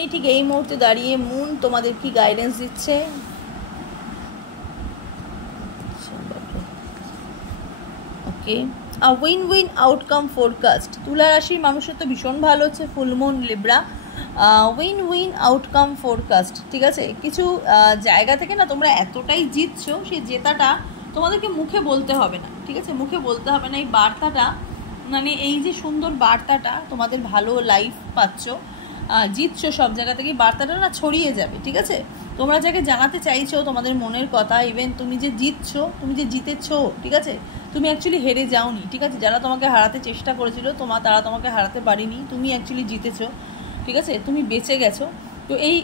Destiny ঠিক এই মুহূর্তে দাঁড়িয়ে মুন তোমাদের কি গাইডেন্স দিচ্ছে? ওকে, উইন উইন আউটকাম ফোরকাস্ট। তুলা রাশির মানুষের তো ভীষণ ভালো হচ্ছে, full moon Libra, win win outcome forecast. ঠিক আছে, কিছু জায়গা থেকে না তোমরা এতটাই জিতছো, সেই জেতাটা তোমাদেরকে মুখে বলতে হবে না। ঠিক আছে, মুখে বলতে হবে না। এই বার্তাটা মানে এই যে সুন্দর বার্তাটা, তোমাদের ভালো লাইফ পাচ্ছ, জিতছো সব জায়গা থেকে, বার্তাটা না ছড়িয়ে যাবে। ঠিক আছে, তোমরা যাকে জানাতে চাইছো তোমাদের মনের কথা, ইভেন তুমি যে জিতছো, তুমি যে জিতেছো, ঠিক আছে, তুমি অ্যাকচুয়ালি হেরে যাওনি। ঠিক আছে, যারা তোমাকে হারাতে চেষ্টা করেছিল তারা তোমাকে হারাতে পারেনি, তুমি অ্যাকচুয়ালি জিতেছো। ঠিক আছে, তুমি বেঁচে গেছো। তো এই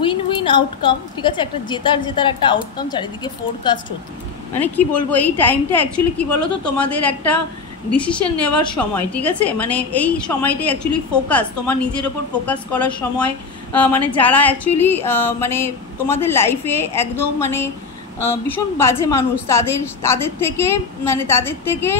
উইন উইন আউটকাম, ঠিক আছে, একটা জেতার একটা আউটকাম চারিদিকে ফোরকাস্ট হতো। মানে কি বলবো, এই টাইমটা অ্যাকচুয়ালি কি বলো তো, তোমাদের একটা ডিসিশন নেওয়ার সময়। ঠিক আছে, মানে এই সময়টাই অ্যাকচুয়ালি ফোকাস, তোমার নিজের ওপর ফোকাস করার সময়। মানে যারা অ্যাকচুয়ালি মানে তোমাদের লাইফে একদম মানে ভীষণ বাজে মানুষ, তাদের থেকে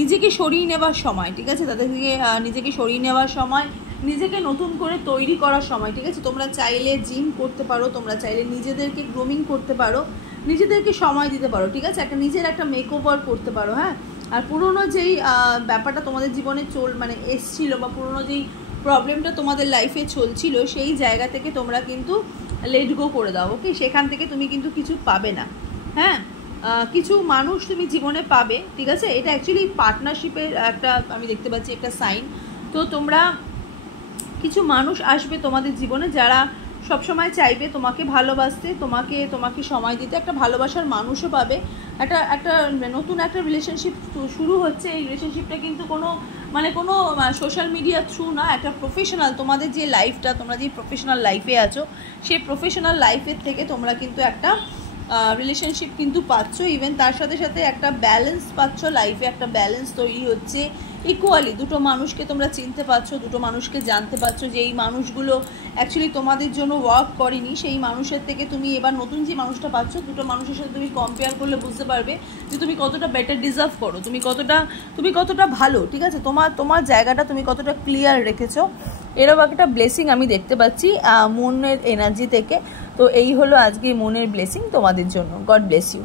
নিজেকে সরিয়ে নেওয়ার সময়। ঠিক আছে, তাদের থেকে নিজেকে সরিয়ে নেওয়ার সময়, নিজেকে নতুন করে তৈরি করার সময়। ঠিক আছে, তোমরা চাইলে জিম করতে পারো, তোমরা চাইলে নিজেদেরকে গ্রুমিং করতে পারো, নিজেদেরকে সময় দিতে পারো। ঠিক আছে, নিজের একটা মেকওভার করতে পারো। হ্যাঁ, আর পুরোনো যেই ব্যাপারটা তোমাদের জীবনে এসছিল, বা পুরোনো যেই প্রবলেমটা তোমাদের লাইফে চলছিল, সেই জায়গা থেকে তোমরা কিন্তু লেট গো করে দাও। ওকে, সেখান থেকে তুমি কিন্তু কিছু পাবে না। হ্যাঁ, কিছু মানুষ তুমি জীবনে পাবে। ঠিক আছে, এটা অ্যাকচুয়ালি পার্টনারশিপের একটা আমি দেখতে পাচ্ছি একটা সাইন। তো তোমরা কিছু মানুষ আসবে তোমাদের জীবনে যারা সবসময় চাইবে তোমাকে ভালোবাসতে, তোমাকে সময় দিতে, একটা ভালোবাসার মানুষও পাবে। একটা নতুন একটা রিলেশনশিপ শুরু হচ্ছে। এই রিলেশনশিপটা কিন্তু কোনো সোশ্যাল মিডিয়া থ্রু না, একটা প্রফেশনাল, তোমাদের যে লাইফটা, তোমরা যে প্রফেশনাল লাইফে আছো, সেই প্রফেশনাল লাইফের থেকে তোমরা কিন্তু একটা রিলেশনশিপ কিন্তু পাচ্ছ। ইভেন তার সাথে সাথে একটা ব্যালেন্স পাচ্ছ, লাইফে একটা ব্যালেন্স তৈরি হচ্ছে। ইকুয়ালি দুটো মানুষকে তোমরা চিনতে পারছো, দুটো মানুষকে জানতে পারছো, যে এই মানুষগুলো অ্যাকচুয়ালি তোমাদের জন্য ওয়ার্ক করেনি, সেই মানুষের থেকে তুমি এবার নতুন যে মানুষটা পাচ্ছ, দুটো মানুষের সাথে তুমি কম্পেয়ার করলে বুঝতে পারবে যে তুমি কতটা বেটার ডিজার্ভ করো, তুমি কতটা ভালো। ঠিক আছে, তোমার জায়গাটা তুমি কতটা ক্লিয়ার রেখেছো। এরকম একটা ব্লেসিং আমি দেখতে পাচ্ছি মনের এনার্জি থেকে। তো এই হলো আজকে মনের ব্লেসিং তোমাদের জন্য। God bless you.